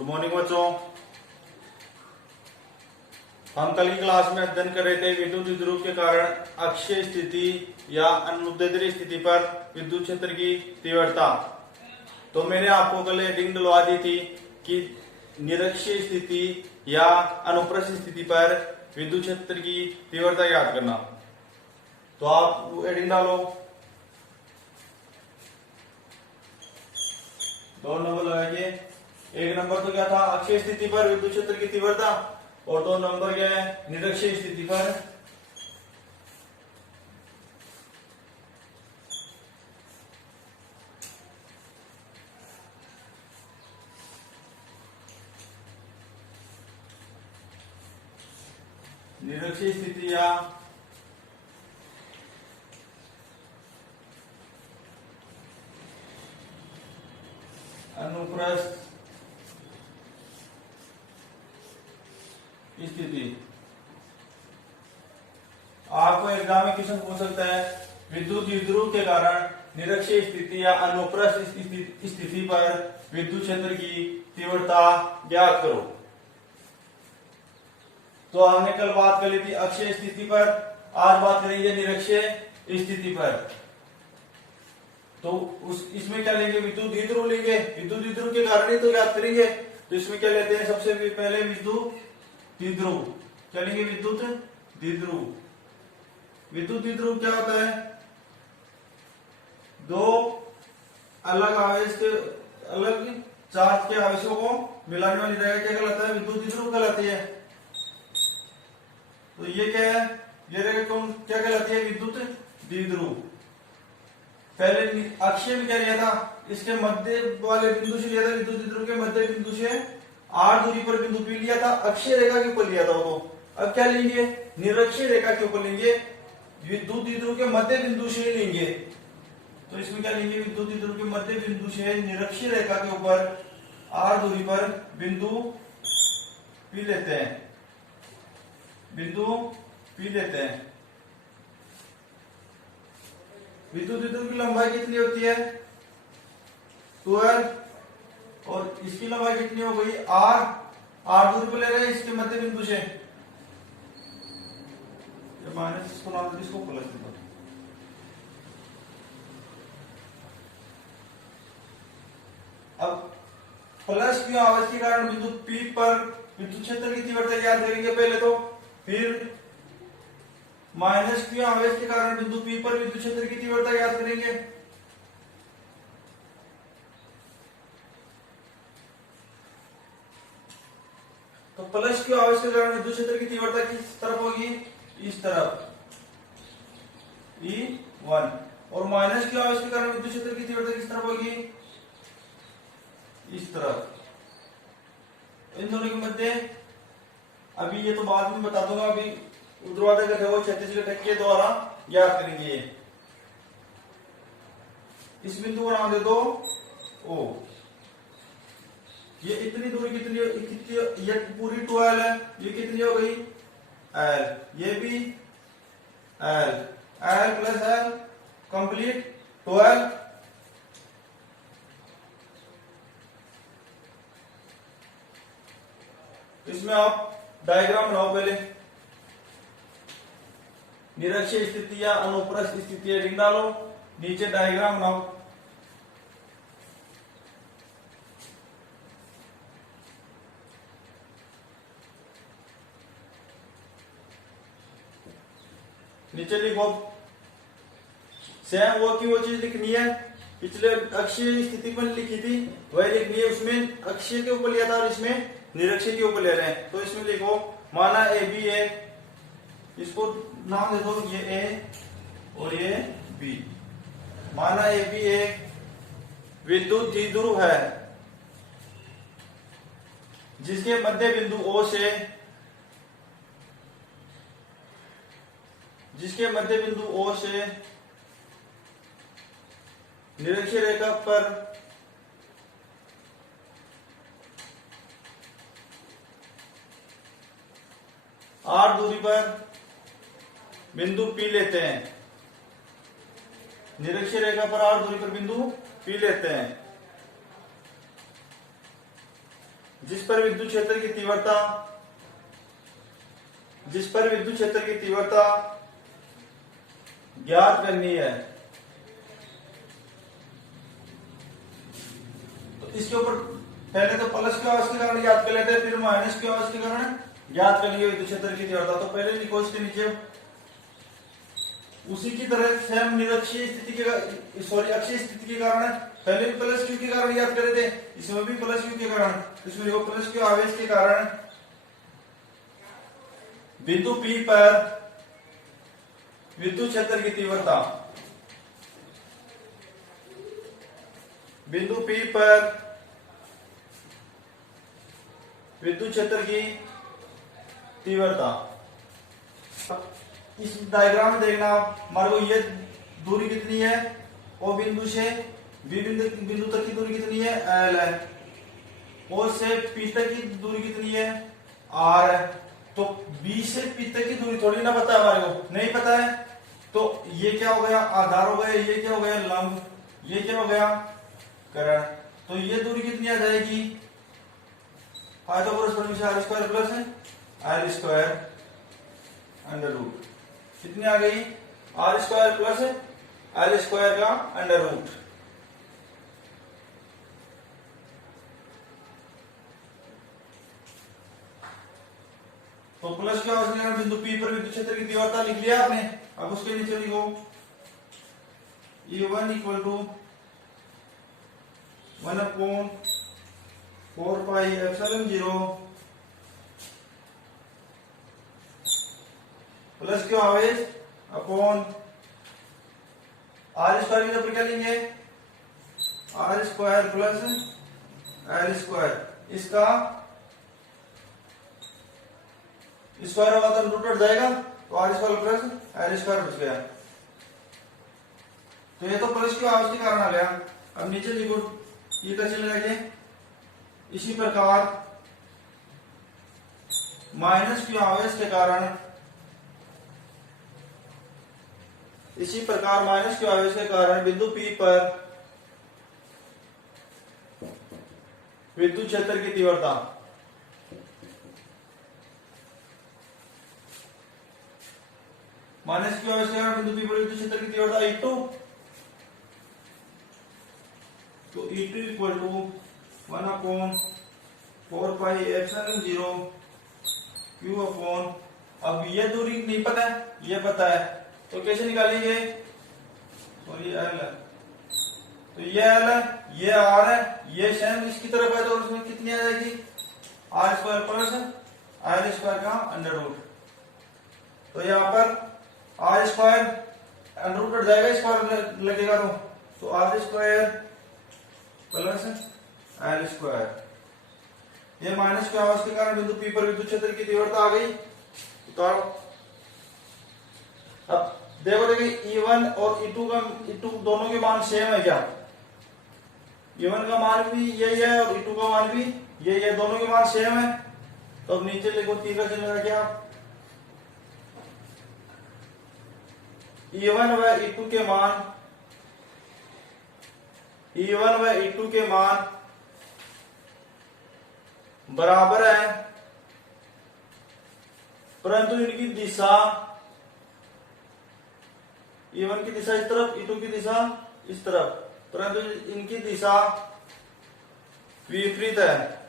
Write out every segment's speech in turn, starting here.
Good morning बच्चों। हम कल की क्लास में अध्ययन कर रहे थे विद्युत द्विध्रुव के कारण अक्षीय स्थिति या अनुदैर्ध्य स्थिति पर विद्युत क्षेत्र की तीव्रता। तो मैंने आपको कल हेडिंग डलवा दी थी कि निरक्षीय स्थिति या अनुप्रस्थ स्थिति पर विद्युत क्षेत्र की तीव्रता याद करना। तो आप हेडिंग डालो, 2 नंबर लगाइए। 1 नंबर तो क्या था, अक्षीय स्थिति पर विद्युत क्षेत्र की तीव्रता, और 2 नंबर क्या है, निरक्षीय स्थिति पर निरक्षीय स्थिति या अनुप्रस्थ स्थिति। आपको एग्जाम में क्वेश्चन पूछ सकता है विद्युत द्विध्रुव के कारण निरक्षीय स्थिति या अनुप्रस्थ स्थिति पर विद्युत क्षेत्र की तीव्रता ज्ञात करो। तो हमने कल बात कर ली थी अक्षीय स्थिति पर, आज बात करेंगे निरक्षीय स्थिति पर। तो इसमें क्या लेंगे, विद्युत द्विध्रुव लेंगे। विद्युत द्विध्रुव के कारण ही तो याद करेंगे। तो इसमें क्या लेते हैं, सबसे पहले विद्युत द्विध्रुव। क्या लेंगे, विद्युत द्विध्रुव। विद्युत द्विध्रुव क्या होता है, 2 अलग आवेश के अलग चार्ज के आवेशों को मिलाने वाली रेखा क्या कहलाता है, विद्युत द्विध्रुव कहलाती है। तो ये क्या है, ये रेखा कौन क्या कहलाती है, विद्युत द्विध्रुव। पहले अक्षीय में क्या लिया था, इसके मध्य वाले बिंदु से लिया था, विद्युत द्विध्रुव के मध्य बिंदु से r दूरी पर बिंदु P लिया था, अक्षीय रेखा के ऊपर लिया था वो। अब क्या लेंगे, निरक्षीय रेखा के ऊपर लेंगे, विद्युत द्विध्रुव के मध्य बिंदु से लेंगे। तो इसमें क्या लेंगे, विद्युत द्विध्रुव के मध्य बिंदु से निरक्षीय रेखा के ऊपर r दूरी पर बिंदु P लेते हैं, बिंदु P लेते हैं। विद्युत द्विध्रुव की लंबाई कितनी होती है, 12, और इसकी लंबाई कितनी हो गई, r दूरी पर ले रहे हैं इसके मध्य बिंदु से। माइनस इसको ना इसको प्लस लिखो। अब प्लस क्यों आवेश के कारण बिंदु P पर विद्युत क्षेत्र की तीव्रता याद करेंगे पहले तो, फिर माइनस क्यों आवेश के कारण बिंदु P पर विद्युत क्षेत्र की तीव्रता याद करेंगे। तो प्लस क्यों आवेश के कारण विद्युत क्षेत्र की तीव्रता किस तरफ होगी, इस तरफ E1, और माइनस क्यों आवेश के कारण विद्युत क्षेत्र की तीव्रता किस तरफ होगी, इस तरफ। इन दोनों के मध्य, अभी ये तो बाद में बता दूंगा, अभी ऊर्ध्वाधर घटक वो क्षैतिज घटक के द्वारा ज्ञात करेंगे। इस बिंदु को नाम दे दो O। ये इतनी दूरी कितनी, ये पूरी 12 है, ये कितनी हो गई L, ये भी L, L plus L complete 12। इसमें आप डायग्राम बनाओ पहले, निरक्षीय स्थिति या अनुप्रस्थ स्थिति हेडिंग डालो, नीचे डायग्राम बनाओ। नीचे लिखो, सेम वो की वो चीज लिखनी है, पिछले अक्षीय स्थिति पर लिखी थी वही लिखनी है। उसमें अक्षीय के ऊपर लिया था और इसमें निरक्षीय के ऊपर ले रहे हैं। तो इसमें लिखो, माना ए बी है, इसको नाम दे दो, ये ए और ये बी। माना ए बी एक विद्युत द्विध्रुव है जिसके मध्य बिंदु O से, जिसके मध्य बिंदु O से निरक्षीय रेखा पर r दूरी पर बिंदु P लेते हैं, निरक्षीय रेखा पर r दूरी पर बिंदु P लेते हैं। जिस पर विद्युत क्षेत्र की तीव्रता ज्ञात करनी है, तो इसके ऊपर पहले तो प्लस के आवेश के कारण ज्ञात कर लेते हैं, फिर माइनस के आवेश के कारण ज्ञात कर लिए विद्युत क्षेत्र की तीव्रता। तो पहले लिखो इसके नीचे। उसी की तरह से हम निरक्षीय स्थिति के अक्षीय स्थिति के कारण पहले भी प्लस क्यू के कारण याद करे थे, इसमें भी प्लस क्यू के कारण, इसमें लिखो प्लस क्यू आवेश के कारण बिंदु P पर विद्युत क्षेत्र की तीव्रता, बिंदु P पर विद्युत क्षेत्र की तीव्रता। इस डायग्राम में देखना हमारे को ये दूरी कितनी है, ओ बिंदु से बी बिंदु तक की दूरी कितनी है, एल है। ओ से पी तक की दूरी कितनी है, आर है। तो बी से पी तक की दूरी थोड़ी ना पता है हमारे को, नहीं पता है। तो ये क्या हो गया, आधार हो गया, ये क्या हो गया, लंब, ये क्या हो गया, करण। तो ये दूरी कितनी आ जाएगी, R square plus L square under root. कितनी आ गई, R square plus L square का अंडर रूट। तो प्लस क्या हो जाएगा, बिंदु P पर विद्युत क्षेत्र की तीव्रता लिख लिया आपने। अब उसके नीचे लिखो E1 इक्वल टू 1/4πε0 प्लस क्यों आवेश अपॉन आर स्क्वायर की तरफ क्या लेंगे, R square plus L square. इसका स्क्वायर होगा तो रूट हट जाएगा, तो R square plus L square बच गया। तो ये तो प्लस क्यों आवेश के कारण आ गया। अब नीचे लिखो, ये कैसे लगाएंगे, इसी प्रकार माइनस क्यों आवेश के कारण, इसी प्रकार माइनस क्यू आवेश के कारण बिंदु P पर विद्युत क्षेत्र की तीव्रता, माइनस क्यू आवेश के कारण बिंदु P पर विद्युत क्षेत्र की तीव्रता E2। तो E2 equal to 1/4πε0 Q upon, अब ये दूरी नहीं पता है, ये पता है, तो कैसे निकालेंगे, सॉरी एल है, तो ये एल है, ये आर है, ये सेम इसकी तरफ है, तो उसमें कितनी आ जाएगी, R square plus L square का अंडर रूट। तो यहाँ पर आर स्क्वायर अंडर रूट हट जाएगा, स्क्वायर लगेगा, तो R square plus L square. ये माइनस के आवेश के कारण बिंदु P पर विद्युत क्षेत्र की तीव्रता आ गई। उतारो। अब देखो E1 और E2 दोनों के मान सेम है क्या, E1 का मान भी यही है और E2 का मान भी यही है, दोनों के मान सेम है। तो अब नीचे लिखो, तीसरा चिन्ह लगा क्या, E1 व E2 के मान, E1 व E2 के मान बराबर है, परंतु इनकी दिशा, E1 की दिशा इस तरफ, E2 की दिशा इस तरफ, परंतु इनकी दिशा विपरीत है।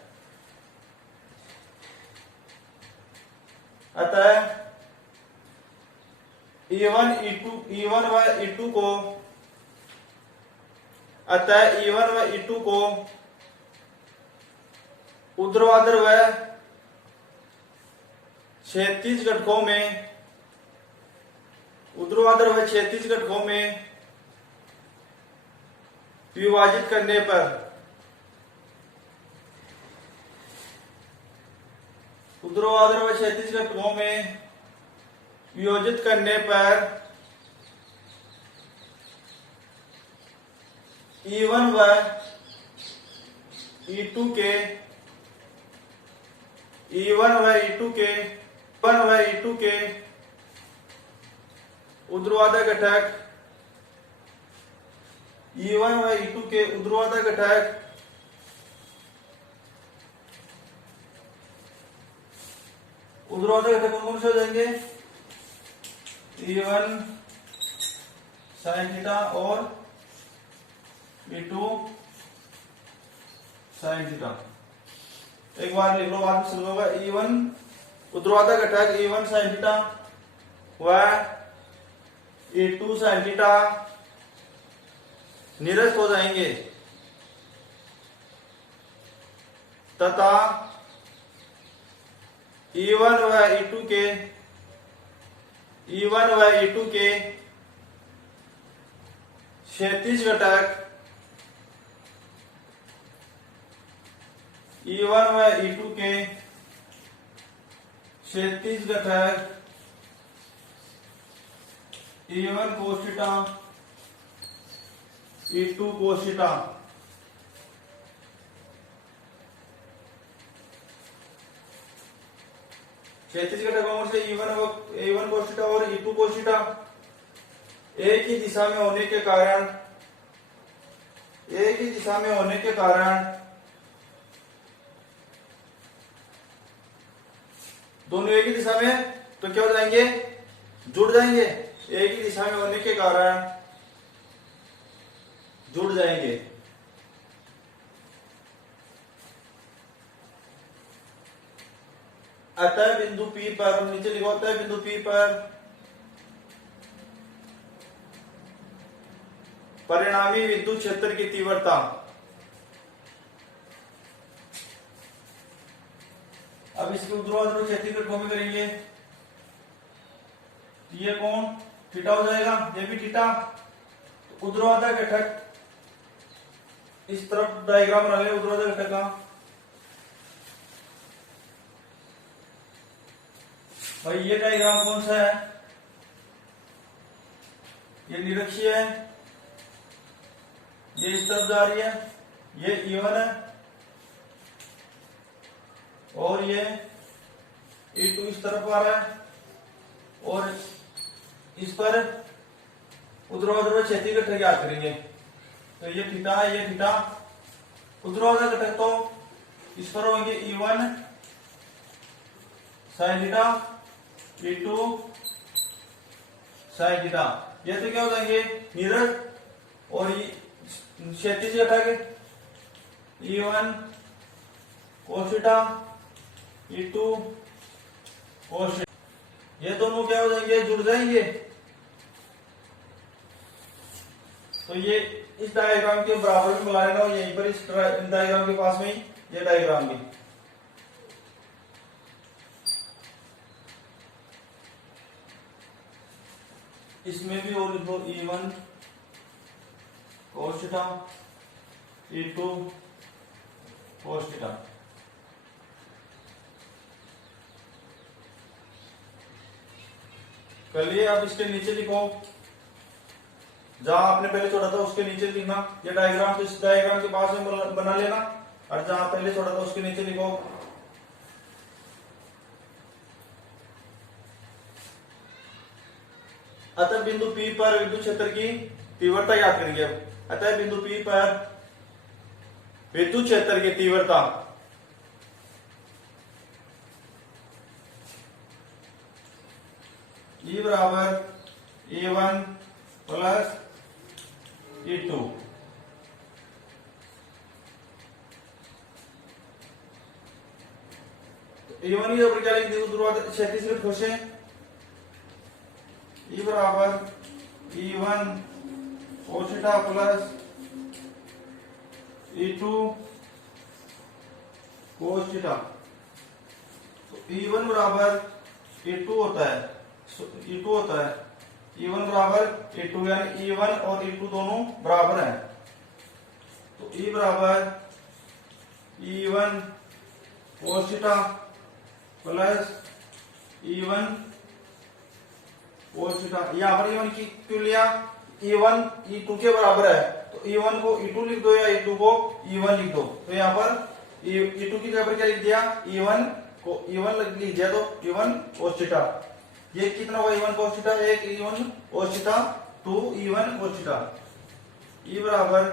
अतः E1 व E2 को, अतः E1 व E2 को ऊर्ध्वाधर व क्षैतिज घटकों में, ऊर्ध्वाधर व क्षैतिज घटकों में विभाजित करने पर, ऊर्ध्वाधर व क्षैतिज घटकों में वियोजित करने पर E1 व E2 के, E1 व E2 के, E1 व E2 के ऊर्ध्वाधर घटक, E1 व E2 के ऊर्ध्वाधर घटक ऊर्ध्वाधर घटक कौन कौन से हो जाएंगे? E1 sin थीटा और E2 sin थीटा। एक बार लिख लो, बाद में समझोगा। E1 ऊर्ध्वाधर घटक E1 sin थीटा व E2 sin थीटा निरस्त हो जाएंगे तथा E1 व E2 के क्षैतिज घटक E1 व E2 के क्षैतिज घटक E1 cos theta E2 cos theta क्षैतिज घटक कौन से? E1 cos थीटा और E2 cos थीटा एक ही दिशा में होने के कारण दोनों एक ही दिशा में, तो क्या हो जाएंगे? जुड़ जाएंगे। एक ही दिशा में होने के कारण जुड़ जाएंगे। अतः बिंदु P पर, नीचे लिखो, अतः बिंदु P पर परिणामी विद्युत क्षेत्र की तीव्रता, अब इसके ऊर्ध्वाधर क्षैतिज घटकों में करेंगे। ये कौन? थीटा हो जाएगा, ये भी थीटा। तो ऊर्ध्वाधर घटक, इस तरफ डायग्राम बना ले ऊर्ध्वाधर घटक का। भाई ये डायग्राम कौन सा है? ये निरक्षीय है, ये इस तरफ जा रही है, ये E1 है और ये E2 इस तरफ आ रहा है और इस पर ऊर्ध्वाधर क्षैतिज घटक ज्ञात करेंगे। तो ये थीटा है, ये थीटा। ऊर्ध्वाधर घटक तो इस पर होंगे E1 sin theta, E2 sin theta. ये तो क्या हो जाएंगे? निरस्त। और क्षैतिज घटक E1 cos theta, E2 cos theta, ये दोनों क्या हो जाएंगे? जुड़ जाएंगे। तो ये इस डायग्राम के बराबर में मिला लेना, और यहीं पर इस डायग्राम के पास में ही ये डायग्राम भी। इसमें भी और लिखो E1 cos theta, E2 cos theta. चलिए अब इसके नीचे लिखो, जहां आपने पहले छोड़ा था उसके नीचे लिखना। ये डायग्राम तो इस डायग्राम के पास में बना लेना, और जहां पहले छोड़ा था उसके नीचे लिखो। अतः बिंदु P पर विद्युत क्षेत्र की तीव्रता याद करेंगे। अतः बिंदु P पर विद्युत क्षेत्र की तीव्रता E बराबर E1 प्लस E2। E1 की जबर क्या लिख दी? ऊर्ध्वाधर क्षैतिज घटकों से E बराबर E1 cos theta plus E2 cos theta. तो E1 बराबर E2 होता है, E1 बराबर E2, यानी E1 और E2 दोनों बराबर हैं। तो E बराबर E1 cos theta plus E1 cos theta. यहां पर E1 की क्यों लिया? E1 E2 के बराबर है, तो E1 को E2 लिख दो या E2 को E1 लिख दो। तो यहाँ पर E2 की जगह पर क्या लिख दिया? E1 को E1 लिख दिया, तो E1 cos थीटा। ये कितना होगा? E1 cos थीटा, एक E1 cos theta, 2 E1 cos theta. E बराबर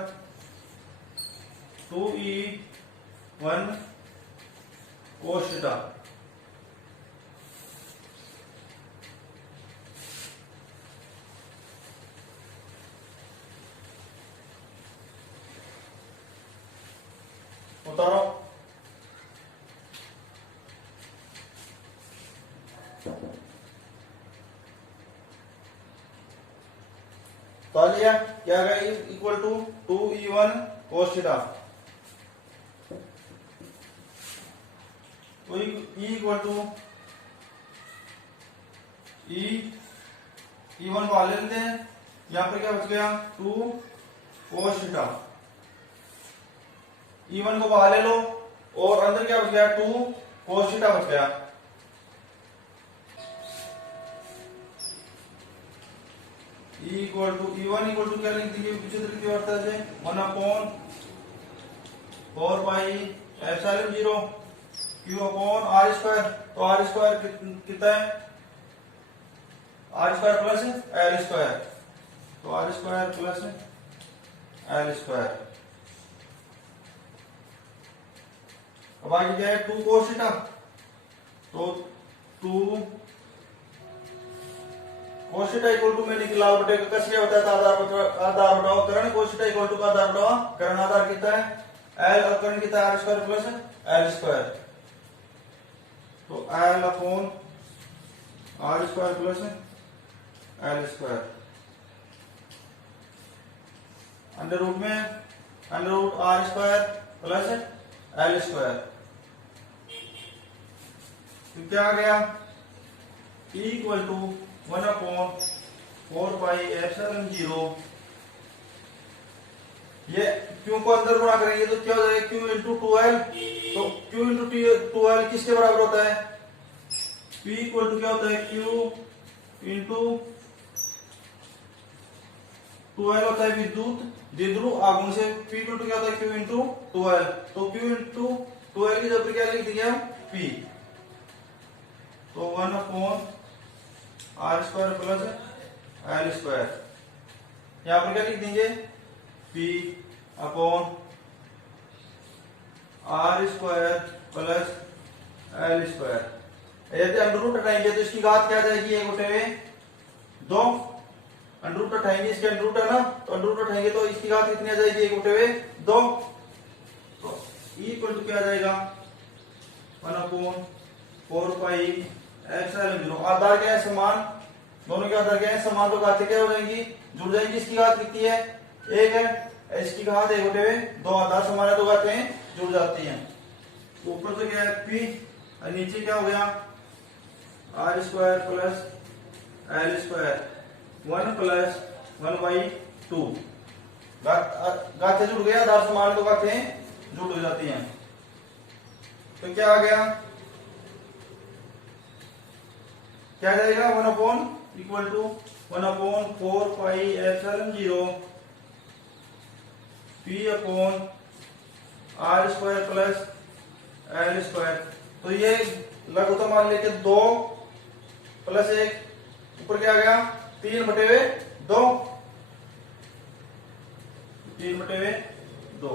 2E1 cos थीटा। उतारो। तो लिया क्या गया equal to 2E1 cos theta, तो E इक्वल टू E1 बाहर ले लेते हैं, यहां पर क्या बच गया 2 cos थीटा। E1 को बाहर ले लो और अंदर क्या बच गया 2 cos थीटा बच गया। E1 इक्वल टू क्या लिख दीजिए पीछे लिख दिया वर्ता से 1/4 pi epsilon 0 Q upon R square. तो R स्क्वायर कितना है, R square plus L square, तो R square plus L square. अब आगे क्या है 2 cos थीटा, तो 2 cos थीटा इक्वल टू में निकला बटे कस क्या होता है आधार हटाओ करण, cos थीटा इक्वल टू का आधार हटाओ करण, आधार कितना है L और करण कितना है R square plus L square. तो L upon R square plus L square under root में under root R square plus L square. तो क्या आ गया E equal to 1/4 pi epsilon 0। ये Q को अंदर गुणा करेंगे तो क्या हो जाएगा Q इंटू 2L, तो Q इंटू 2L किसके बराबर होता है, P इक्वल टू क्या होता है Q इंटू 2L होता है विद्युत द्विध्रुव आघूर्ण से, P इक्वल टू क्या होता है Q इंटू 2L, तो Q इंटू 2L की जगह क्या लिख दिया P, तो 1/R square plus L square. यहां पर क्या लिख देंगे P upon R square plus L square. यदि अंडर रूट हटाएंगे तो इसकी घात क्या जाएगी, एक बटे में 2, अंडर रूट हटाएंगे इसके अंडर रूट है ना, तो अंडर रूट हटाएंगे तो इसकी घात कितनी आ जाएगी, एक बटे में 2। तो E इक्वल टू क्या आ जाएगा 1/4 पाई एप्सिलॉन 0। आधार क्या है समान, दोनों के आधार क्या है समान, तो घातें क्या हो जाएंगी जुड़ जाएंगी। इसकी घात कितनी है एक है, इसकी घात एक बटे में 2, आधार समान है तो घातें जुड़ जाती हैं। तो ऊपर तो क्या है P और नीचे क्या हो गया R square plus L square 1 plus 1/2। घातें जुड़ गया, आधार समान है तो घातें जुड़ हो जाती हैं। तो क्या आ गया, क्या जाएगा 1 equal to 1/4 pi epsilon 0 P upon R square plus L square. तो ये लघुत्तम मान लेके 2 प्लस 1 ऊपर क्या आ गया 3/2, 3/2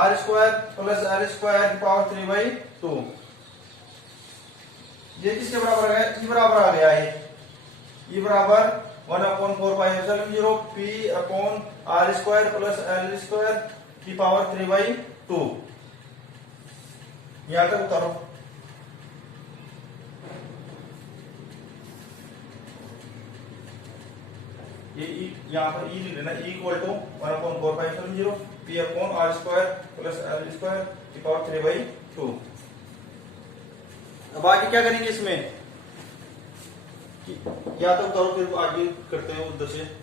R square plus L square की पावर 3/2। ये किसके बराबर है, E बराबर आ गया है, E बराबर 1/4 pi epsilon 0 P upon R square plus L square की पावर 3/2। यहां तक उतारो। ये यहां पर E लिख लेना, E equal to 1/4 pi epsilon 0 P upon R square plus L square की पावर 3/2। अब आगे क्या करेंगे इसमें, या तो उतारो फिर आगे करते हैं उधर से।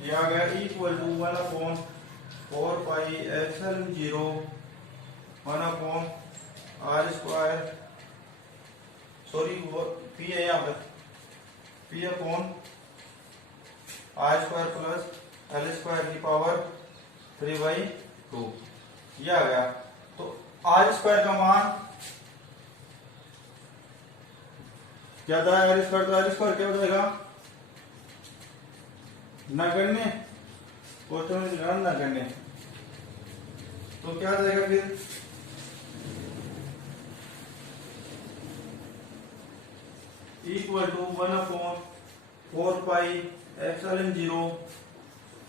ये आ गया equal to 1/4 pi epsilon 0 1/R square, sorry P है यहाँ पर P upon R square plus L square की पावर 3/2 ये आ गया। तो आर स्क्वायर का मान क्या था? आर स्क्वायर, तो आर स्क्वायर क्या हो जाएगा? नगण्य, क्वेश्चन में नगण्य, तो क्या आ जाएगा फिर? इक्वल टू 1/4πε0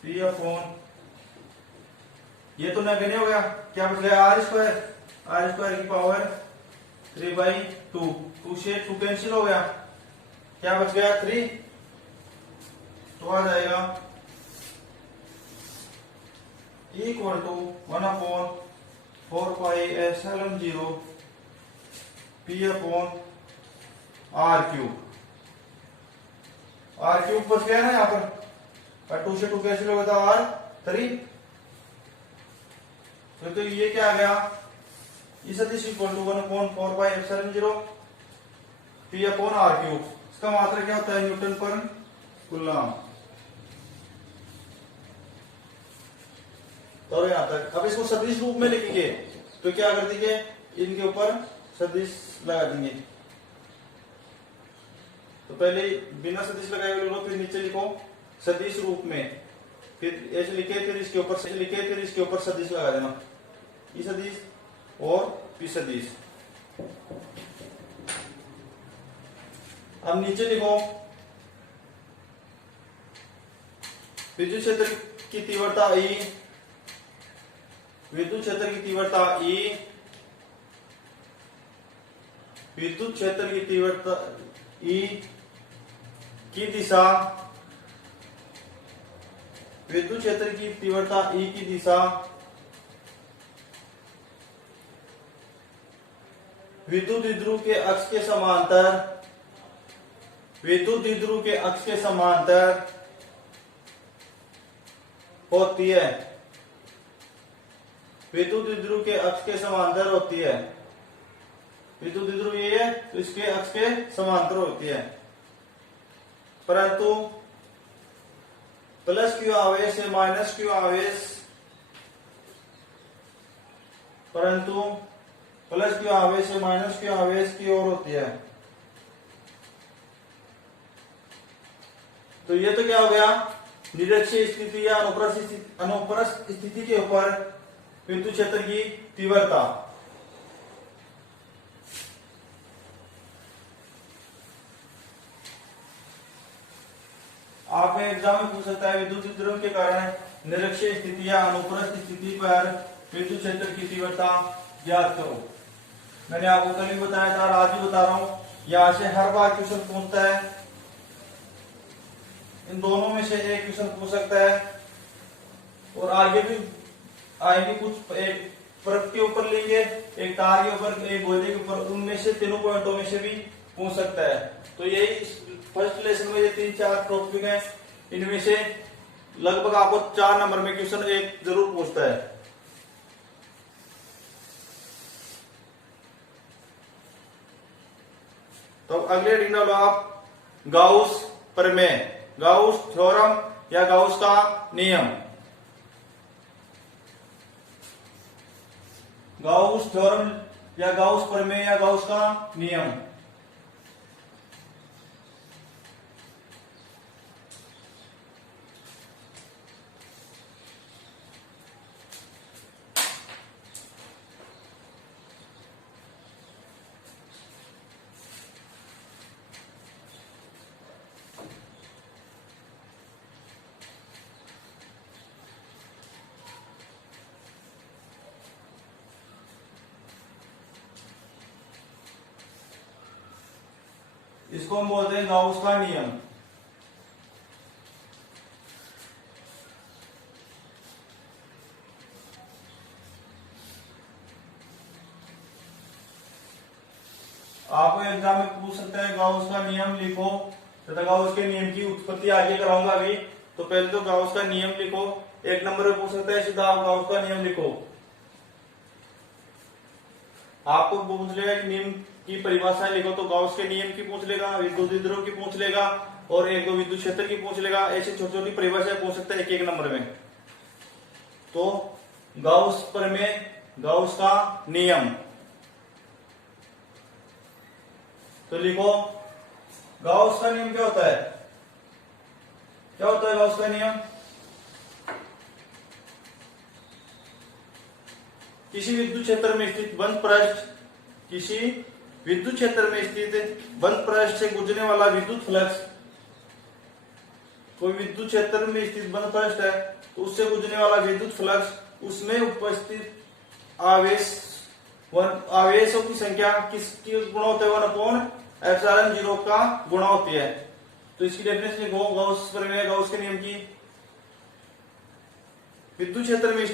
पी अपॉन, ये तो नगण्य हो गया। क्या बच गया? आर स्क्वायर, आर स्क्वायर की पावर 3/2, 2 से 2 कैंसिल हो गया, क्या बच गया? 3, तो आ जाएगा equal to 1/4πε0 p upon r cube. R cube बच गया ना यहाँ पर, और 2 से 2 कैंसिल हो गया था, आर 3। तो ये क्या आ गया? इस equal to 1/4πε0 p upon r cube. इसका मात्रा क्या होता है? न्यूटन पर कूलम। तो यहां तक। अब इसको सदिश रूप में लिखेंगे तो क्या कर देंगे? इनके ऊपर सदिश लगा देंगे। तो पहले बिना सदिश लगाए हुए लो, फिर नीचे लिखो सदिश रूप में, फिर ऐसे लिखे, फिर इसके ऊपर से लिखे, फिर इसके ऊपर सदिश लगा देना, ई सदिश और पी सदिश। अब नीचे लिखो विद्युत क्षेत्र की तीव्रता ई, विद्युत क्षेत्र की तीव्रता ई, विद्युत क्षेत्र की तीव्रता ई की दिशा, विद्युत क्षेत्र की तीव्रता ई की दिशा विद्युत द्विध्रुव के अक्ष के समांतर, विद्युत द्विध्रुव के अक्ष के समांतर होती है, विद्युत द्विध्रुव के अक्ष के समांतर होती है। विद्युत द्विध्रुव ये है तो इसके अक्ष के समांतर होती है, परंतु प्लस क्यू आवेश से माइनस क्यू आवेश, परंतु प्लस क्यू आवेश से माइनस क्यू आवेश की ओर होती है। तो ये तो क्या हो गया? निरक्षीय स्थिति या अनुप्रस्थ स्थिति के ऊपर विद्युत क्षेत्र की तीव्रता। आपने एग्जाम में पूछ सकता है विद्युत द्विध्रुव के कारण निरक्षीय स्थिति या अनुप्रस्थ स्थिति पर विद्युत क्षेत्र की तीव्रता ज्ञात करो। मैंने आपको कल ही बताया था, आज भी बता रहा हूं, यहां से हर बार क्वेश्चन पूछता है, इन दोनों में से एक क्वेश्चन पूछ सकता है, और आगे भी आएंगे कुछ, एक परत के ऊपर लेंगे, एक तार के ऊपर, एक गोले के ऊपर, उनमें से तीनों पॉइंटों में से भी पूछ सकता है। तो यही फर्स्ट लेसन में ये 3-4 टॉपिक हैं, इनमें से लगभग आपको 4 नंबर में क्वेश्चन एक जरूर पूछता है। तो अगले रीडिंग डालो आप गाउस प्रमेय, गाउस थ्योरम या गाउस का नियम। गाउस थ्योरम या गाउस प्रमेय या गाउस का नियम। इसको हम बोलते हैं गाउस का नियम। आपको एग्जाम में पूछ सकता है गाउस का नियम लिखो, तथा गाउस के नियम की उत्पत्ति आगे कराऊंगा अभी। तो पहले तो गाउस का नियम लिखो, 1 नंबर में पूछ सकता है सीधा आप गाउस का नियम लिखो। आपको पूछ लेगा कि नियम की परिभाषाएं लिखो, तो गाउस के नियम की पूछ लेगा, विद्युत द्विध्रुव की पूछ लेगा और एक दो विद्युत क्षेत्र की पूछ लेगा। ऐसी छोटी छोटी परिभाषाएं पूछ सकते हैं एक एक नंबर में। तो गाउस प्रमेय, गाउस का नियम, तो लिखो गाउस का नियम क्या होता है? क्या होता है गाउस का नियम? किसी विद्युत क्षेत्र में स्थित बंद पृष्ठ, किसी विद्युत क्षेत्र में स्थित बंद पृष्ठ से गुजरने वाला विद्युत फ्लक्स, कोई विद्युत क्षेत्र में स्थित बंद पृष्ठ है तो उससे गुजरने वाला विद्युत फ्लक्स, उसमें उपस्थित आवेशों की संख्या किसकी गुणा होता है? 1/ε0 का गुणा होती है। तो इसकी डेफिनेशन लिखो गाउस प्रमेय, गाउस के नियम की। विद्युत क्षेत्र में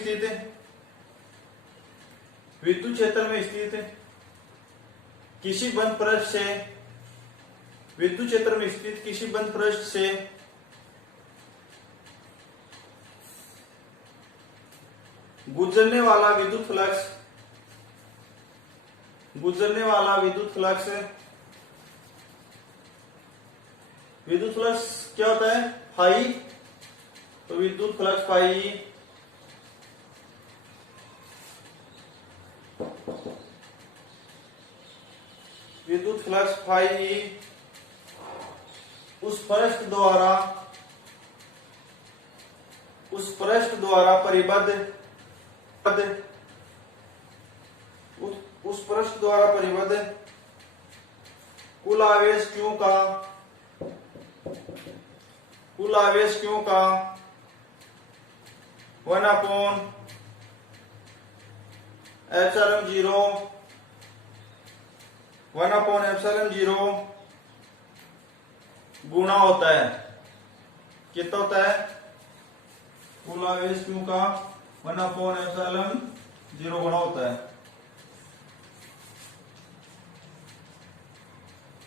स्थित किसी बंद पृष्ठ से, विद्युत क्षेत्र में स्थित किसी बंद पृष्ठ से गुजरने वाला विद्युत फ्लक्स, विद्युत फ्लक्स क्या होता है? फाई। तो विद्युत फ्लक्स फाई उस पृष्ठ द्वारा परिबद्ध कुल आवेश Q का 1/ε0 गुणा होता है। कितना होता है? कुल आवेश Q का 1/ε0 गुणा होता है।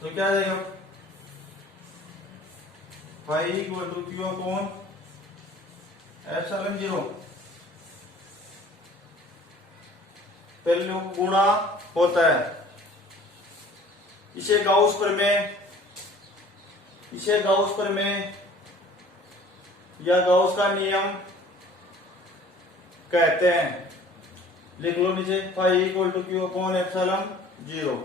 तो क्या आ जाएगा? Phi equal to Q upon ε0, पहले गुणा होता है। इसे गाउस प्रमेय या गाउस का नियम कहते हैं। लिख लो नीचे, phi equal to Q upon ε0।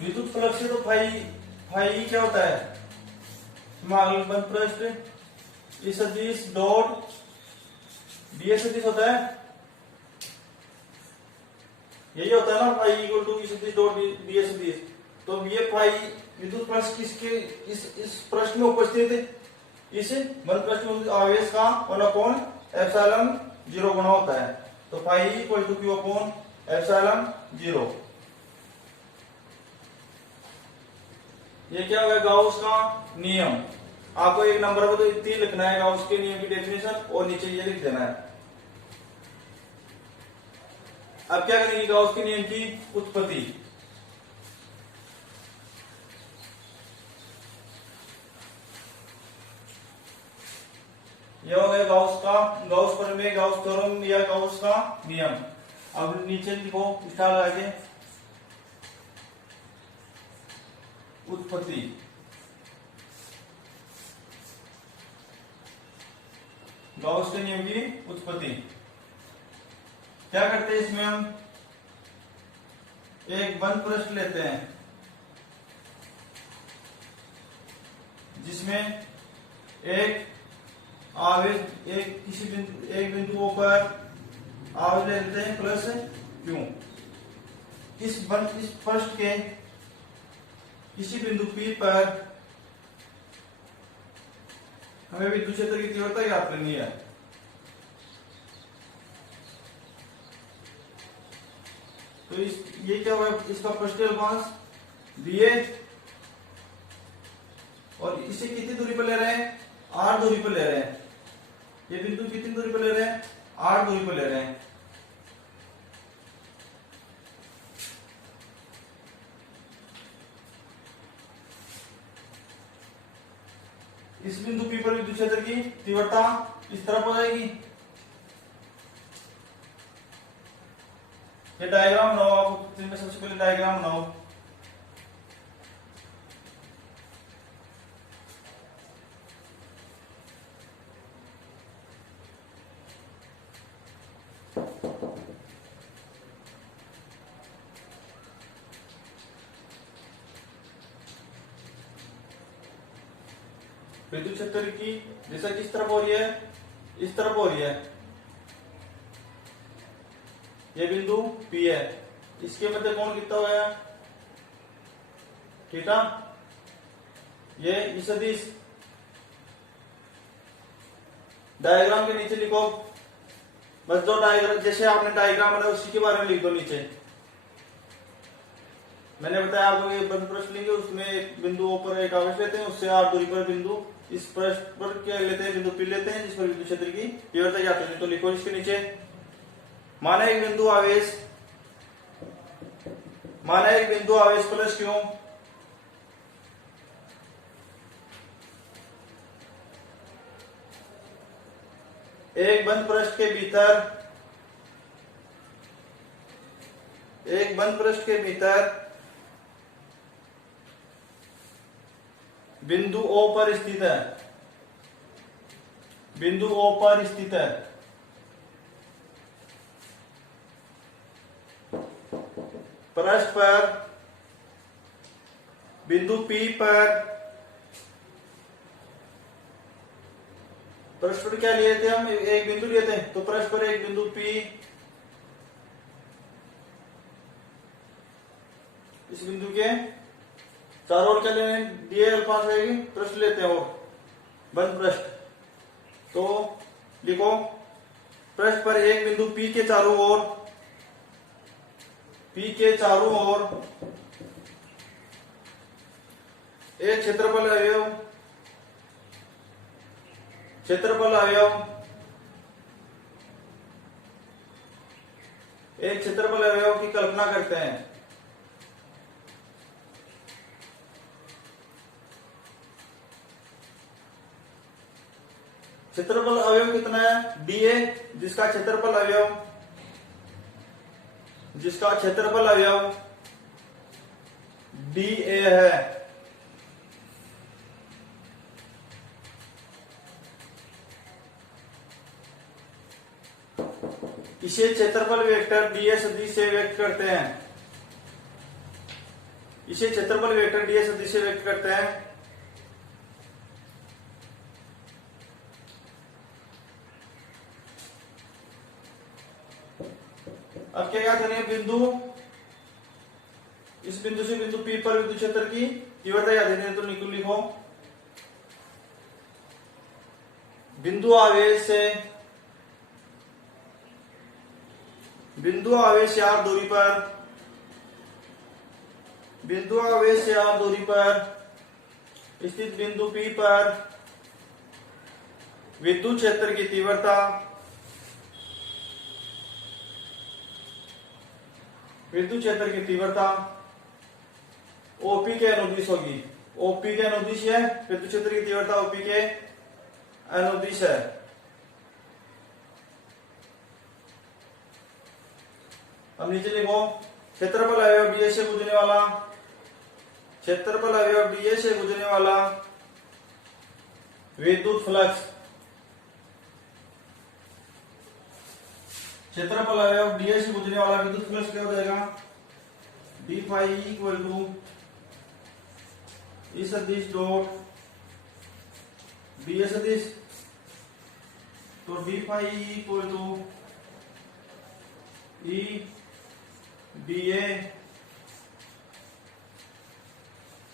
विद्युत फ्लक्स से तो फाई क्या होता है? बंद पृष्ठ ई सदिश डॉट ds सदिश होता है, यही होता है ना, फाई इक्वल टू ई सदिश डॉट ds सदिश। तो ये फाई विद्युत फ्लक्स किसके इस पृष्ठ में उपस्थित है? इस बंद पृष्ठ में आवेश का 1/ε0 गुणा होता है। तो phi equal to Q upon ε0। ये क्या होगा? गाउस का नियम। आपको एक नंबर पर तो इतनी लिखना है, गाउस के नियम की डेफिनेशन, और नीचे ये लिख देना है। अब क्या करेंगे? गाउस के नियम की उत्पत्ति। यह हो गया गाउस प्रमेय, गाउस थ्योरम या गाउस का नियम। अब नीचे लिखो स्टार आगे, उत्पत्ति। गाउस के नियम की उत्पत्ति क्या करते हैं? इसमें हम एक बंद पृष्ठ लेते हैं जिसमें एक बिंदुओं पर आवेश लेते हैं प्लस Q। इस पृष्ठ के किसी बिंदु P पर हमें विद्युत क्षेत्र की तीव्रता ज्ञात करनी है। तो ये क्या होगा? इसका पृष्ठीय अल्पांश dA, और इसे कितनी दूरी पर ले रहे हैं? R दूरी पर ले रहे हैं। ये बिंदु कितनी दूरी पर ले रहे हैं? R दूरी पर ले रहे हैं। इस बिंदु P पर विद्युत क्षेत्र की तीव्रता इस तरफ हो जाएगी। ये डायग्राम बनाओ आप, इनमें सबसे पहले डायग्राम बनाओ। विद्युत क्षेत्र की दिशा किस तरफ हो रही है, इस तरफ हो रही है। ये बिंदु P है, इसके मध्य कोण कितना हो गया थीटा। ये इस सदिश डायग्राम के नीचे लिखो, बस जो डायग्राम जैसे आपने डायग्राम बनाया उसी के बारे में लिख दो नीचे। मैंने बताया आपको ये बंद पृष्ठ लेंगे, उसमें एक बिंदु ऊपर एक आवेश लेते हैं, उससे r दूरी पर बिंदु इस पृष्ठ पर क्या लेते हैं, बिंदु P लेते हैं जिस पर विद्युत क्षेत्र की तीव्रता ज्ञात है। तो लिखो इसके नीचे, माना एक बिंदु आवेश प्लस क्यों, एक बंद पृष्ठ के भीतर बिंदु O पर स्थित है, पृष्ठ पर बिंदु P पर पृष्ठ पर क्या लिए थे हम, एक बिंदु लिए थे, तो पृष्ठ पर एक बिंदु P, इस बिंदु के चारों ओर क्या लेने, दिए अल्फा से पृष्ठ लेते हैं और बंद पृष्ठ। तो लिखो पृष्ठ पर एक बिंदु P के चारों ओर एक क्षेत्रफल अवयव की कल्पना करते हैं। क्षेत्रफल अवयव कितना है, dA, जिसका क्षेत्रफल अवयव dA है। इसे क्षेत्रफल वेक्टर dA सदिश से व्यक्त करते हैं, अब क्या करेंगे, इस बिंदु से बिंदु P पर विद्युत क्षेत्र की तीव्रता याद है, तो लिखो बिंदु आवेश r दूरी पर स्थित बिंदु P पर विद्युत क्षेत्र की तीव्रता OP के अनुदिश होगी। OP के अनुदिश है, विद्युत क्षेत्र की तीव्रता OP के अनुदिश है। अब नीचे लिखो क्षेत्रफल अवयव dA से गुजरने वाला विद्युत फ्लक्स, क्षेत्रफल अवयव dA से गुजरने वाला विद्युत फ्लक्स क्या हो जाएगा, d phi equal to E सदिश डॉट dA सदिश, तो d phi equal to E dA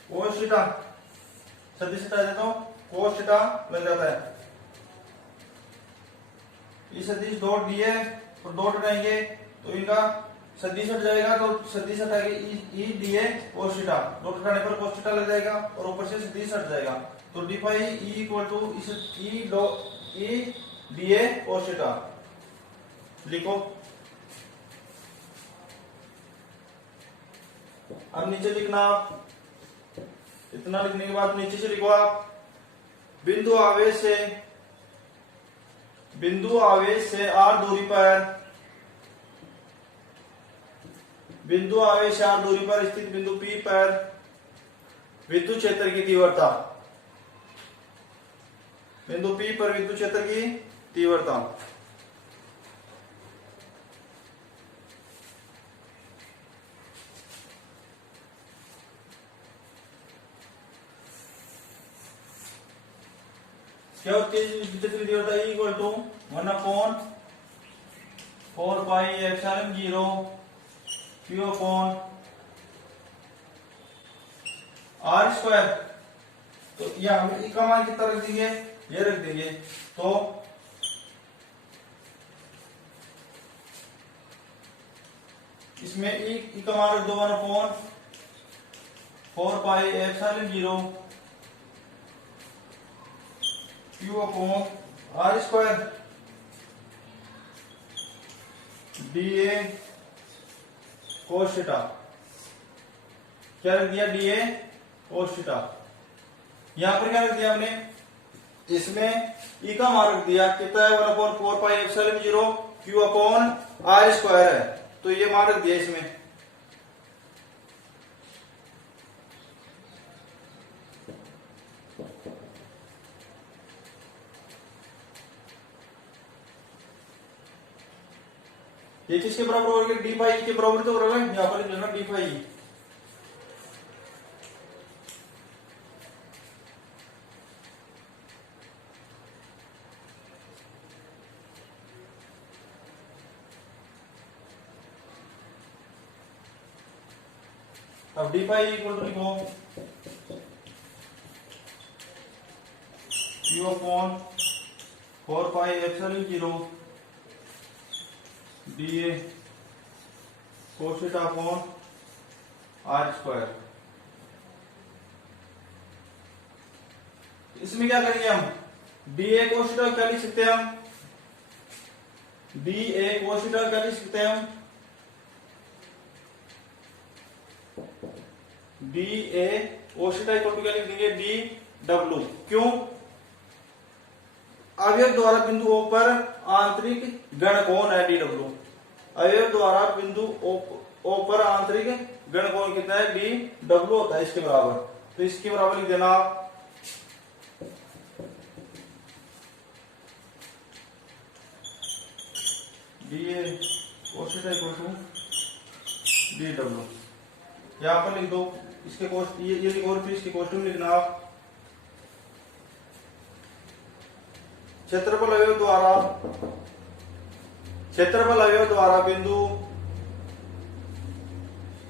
cos theta, सदिश हटा देता हूं, cos थीटा लग जाता है। E सदिश डॉट dA और डॉट हटाएंगे तो इनका सदिश हट जाएगा, तो सदिश हटाएंगे E dA cos theta, dot हटाने पर cos थीटा लग जाएगा और ऊपर से सदिश हट जाएगा, तो d phi E equal to E dA cos theta लिखो। अब नीचे लिखना आप, इतना लिखने के बाद नीचे से लिखो आप बिंदु आवेश से r दूरी पर स्थित बिंदु P पर विद्युत क्षेत्र की तीव्रता, बिंदु P पर विद्युत क्षेत्र की तीव्रता। क्या होती है विद्युत क्षेत्र की तीव्रता? Equal to 1/4πε0 Q upon R square. तो यहाँ ई का मान कितना रख देंगे? ये रख देंगे। तो इसमें ई का मान रख दो 1/4πε0 Q upon R square dA cos theta. क्या रख दिया? dA cos theta. यहां पर क्या रख दिया हमने? इसमें ई का मान रख दिया कितना है? 1/4πε0 Q अपॉन R स्क्वायर है, तो ये मान रख दिया इसमें। ये किसके बराबर हो गया? डी फाई के बराबर तो बराबर है। यहां पर लिख लेना डी फाई। अब डी फाई इक्वल टू लिखो Q upon 4πε0 dA cos theta upon R square. इसमें क्या करेंगे हम? dA cos थीटा क्या लिख सकते हैं हम? dA cos थीटा क्या लिख सकते हैं हम? dA cos theta equal to क्या लिख देंगे? dW। क्यों? अवयव द्वारा बिंदु O पर आंतरिक गण कोण है dW। अवयव द्वारा बिंदु O पर आंतरिक गण कोण कितना है? dW होता है इसके बराबर। तो इसके बराबर लिख देना dA cos theta equal to dW। यहां पर लिख दो इसके कोष्ट, ये लिखो और फिर इसके कोष्ट में लिखना आप क्षेत्रफल अवयव द्वारा बिंदु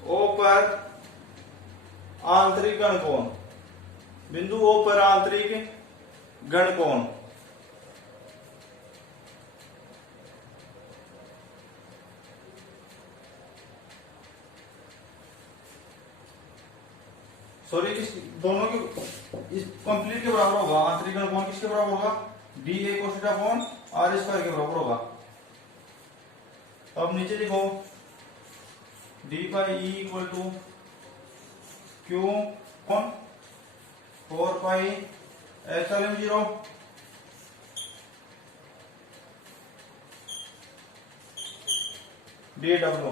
O पर आंतरिक गण कोण, बिंदु O पर आंतरिक गण कोण। सॉरी, इस दोनों की इस कंप्लीट के बराबर होगा। आंतरिक गण कोण किसके बराबर होगा? dA cos theta upon R square के बराबर होगा। अब नीचे लिखो d phi E equal to Q upon 4πε0 dW।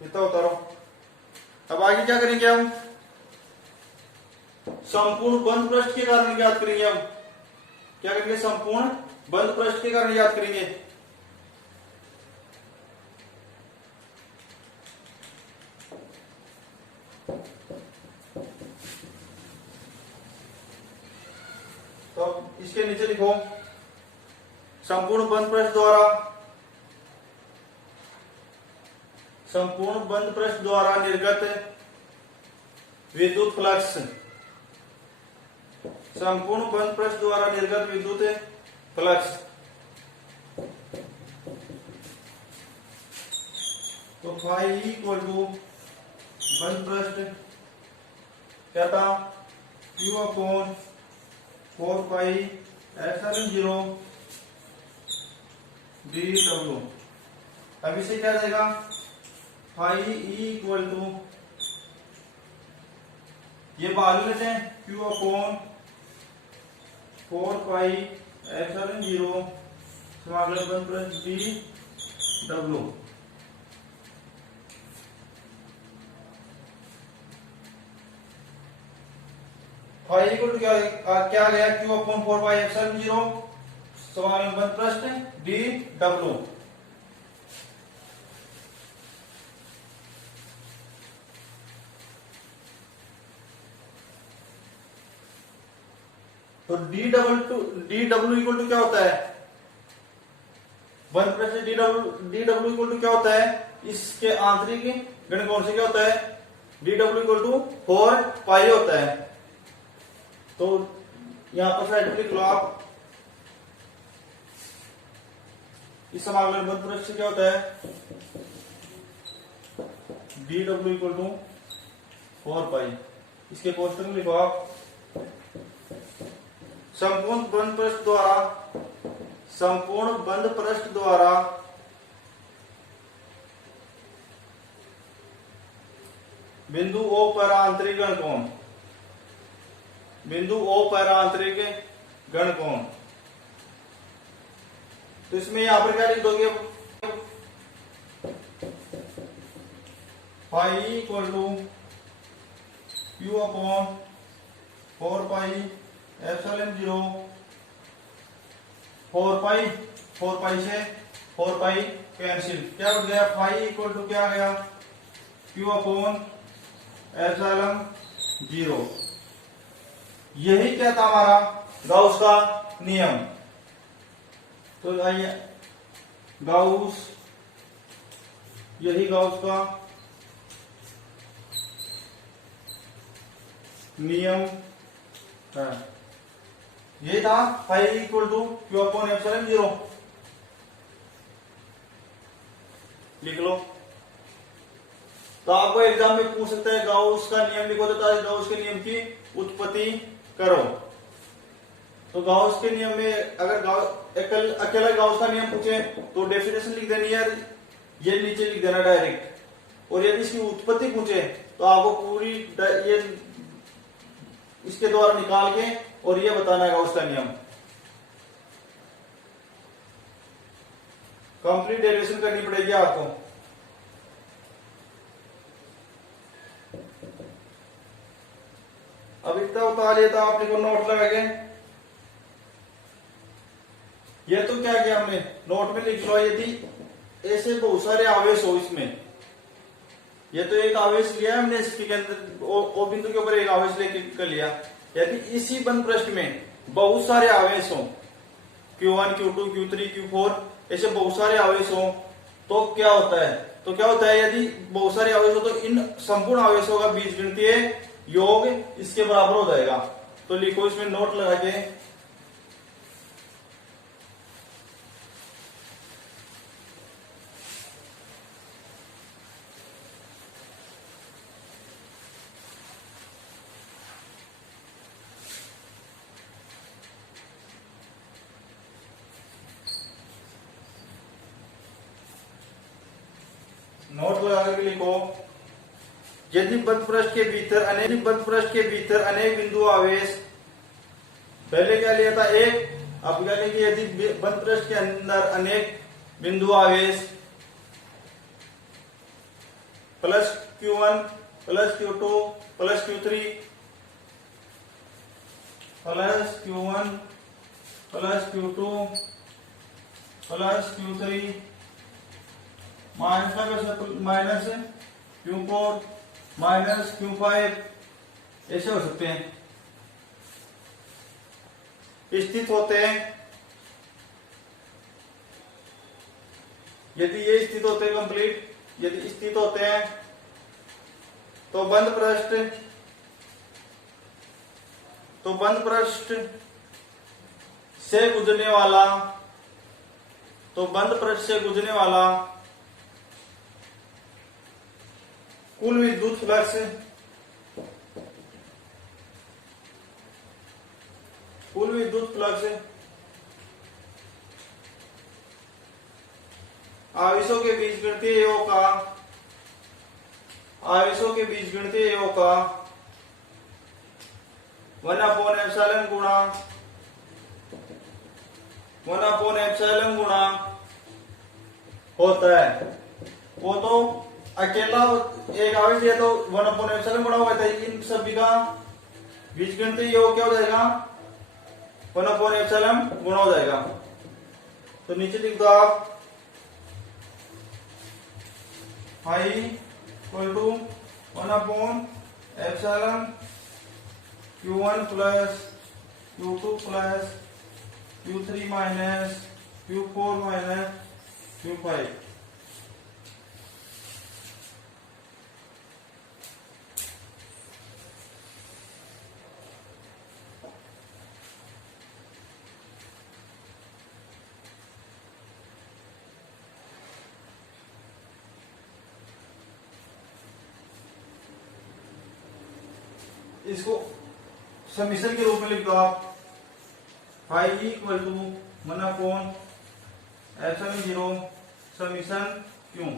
कितना होता रहो। अब आगे क्या करेंगे हम? संपूर्ण बंद पृष्ठ के कारण याद करेंगे हम। क्या करेंगे? संपूर्ण बंद पृष्ठ के कारण याद करेंगे। तो इसके नीचे लिखो संपूर्ण बंद पृष्ठ द्वारा निर्गत विद्युत फ्लक्स, संपूर्ण बंद पृष्ठ द्वारा निर्गत विद्युत फ्लक्स। तो फाई इक्वल टू बंद पृष्ठ क्या था? Q upon 4πε0 dW। अब इसे क्या देगा? फाई E इक्वल टू, ये बालू लेते हैं Q अपॉन 4 पाई एप्सिलॉन 0 समाकलन 1 plus D W. Phi equal to क्या क्या गया? Q अपॉन 4 पाई एप्सिलॉन 0 समाकलन 1 प्लस डी डब्ल्यू। तो डी डब्ल्यू इक्वल टू क्या होता है? 1 plus D W equal to क्या होता है? इसके आंतरिक गणकोण से क्या होता है? डी डब्ल्यू इक्वल टू 4 पाई होता है। तो यहां पर साइड में लिख लो आप, इस समाकलन 1 प्लस से क्या होता है? डी डब्ल्यू इक्वल टू 4 पाई। इसके कोष्टक में लिखो आप, संपूर्ण बंद पृष्ठ द्वारा बिंदु O पर आंतरिक गणकोण, बिंदु O पर आंतरिक गणकोण। तो इसमें यहां पर क्या लिख दोगे? Phi equal to Q upon 4 pi epsilon 0 4 pi से 4 पाई कैंसिल, क्या हो गया? फाई इक्वल टू क्या गया? Q upon epsilon 0। यही क्या था हमारा गाउस का नियम। तो आइए गाउस, यही गाउस का नियम है। ये था phi equal to Q upon epsilon 0। लिख लो। तो आपको एग्जाम में पूछ सकता है गाउस का नियम लिखो, तो गाउस के नियम की उत्पत्ति करो। तो गाउस के नियम में अगर अकेला गाउस का नियम पूछे तो डेफिनेशन लिख देनी है, ये नीचे लिख देना डायरेक्ट। और यदि इसकी उत्पत्ति पूछे तो आपको पूरी ये इसके द्वारा निकाल के और ये बताना है गाउस का नियम। कंप्लीट डेरिवेशन करनी पड़ेगी आपको। अब इतना बता लिया था आपने को नोट लगा के। ये तो क्या किया हमने, नोट में लिख लो यदि ऐसे बहुत सारे आवेश हो इसमें। ये तो एक आवेश लिया हमने इसके अंदर, ओ बिंदु के ऊपर एक आवेश लेके कर लिया। यदि इसी बंद पृष्ठ में बहुत सारे आवेश हो, Q1 Q2 Q3 Q4 ऐसे बहुत सारे आवेश हो, तो क्या होता है? तो क्या होता है, यदि बहुत सारे आवेश हो तो इन संपूर्ण आवेशों का बीजगणितीय योग इसके बराबर हो जाएगा। तो लिखो इसमें नोट लगा के, नोट लगा करके लिखो, यदि बंद पृष्ठ के भीतर अनेक बिंदु आवेश, पहले क्या लिया था एक, अब क्या लिखिए, यदि बंद पृष्ठ के अंदर अनेक बिंदु आवेश plus Q1 plus Q2 plus Q3 plus Q1 plus Q2 plus Q3 minus Q4 minus Q5 ऐसे हो सकते हैं, स्थित होते हैं। यदि ये स्थित होते हैं कंप्लीट, यदि स्थित होते हैं तो बंद पृष्ठ से गुजरने वाला कुल विद्युत फ्लक्स आवेशों के बीजगणितीय योग का 1/ε गुणा 1/ε गुणा होता है, वो तो अकेला एक आवेश है तो 1/ε गुणा हुआ था, इन सभी का बीजगणितीय योग क्या हो जाएगा 1/ε गुणा हो जाएगा। तो नीचे लिख दो आप phi equal to 1/ε Q1 plus Q2 plus Q3 minus Q4 minus Q5। इसको समीशन के रूप में लिख दो आप phi equal to 1/ε0 summation Q.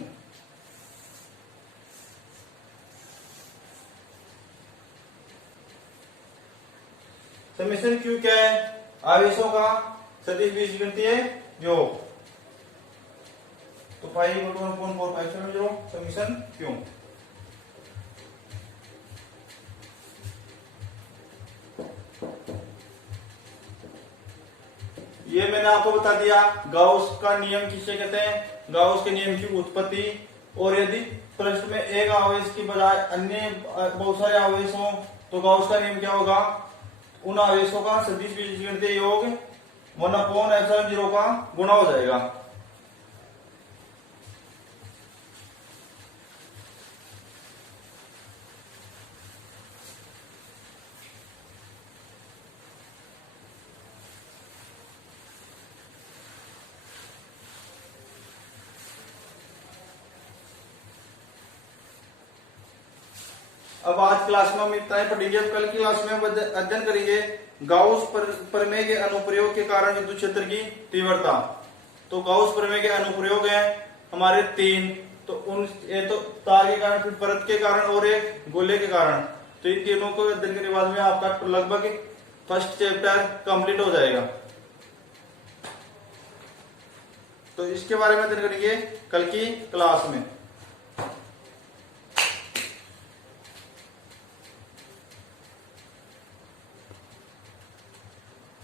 Summation Q क्या है, आवेशों का सदिश बीजगणितीय योग। तो फाइव इक्वल टू 1/4 समीशन क्यों। ये मैंने आपको बता दिया गाउस का नियम किसे कहते हैं, गाउस के नियम की उत्पत्ति। और यदि प्रश्न में एक आवेश की बजाय अन्य बहुत सारे आवेश हों तो गाउस का नियम क्या होगा, उन आवेशों का सदिश बीजगणितीय योग 1/ε0 का गुणा हो जाएगा। अब आज क्लास में हम इतना ही पढ़ेंगे। अब कल की क्लास में हम अध्ययन करेंगे गाउस प्रमेय के अनुप्रयोग के कारण विद्युत क्षेत्र की तीव्रता। तो गाउस प्रमेय के अनुप्रयोग हैं हमारे 3, तो ये तो तार के कारण, फिर परत के कारण और एक गोले के कारण। तो इन तीनों को अध्ययन करने के बाद में आपका लगभग फर्स्ट चैप्टर कंप्लीट हो जाएगा। तो इसके बारे में अध्ययन करेंगे कल की क्लास में।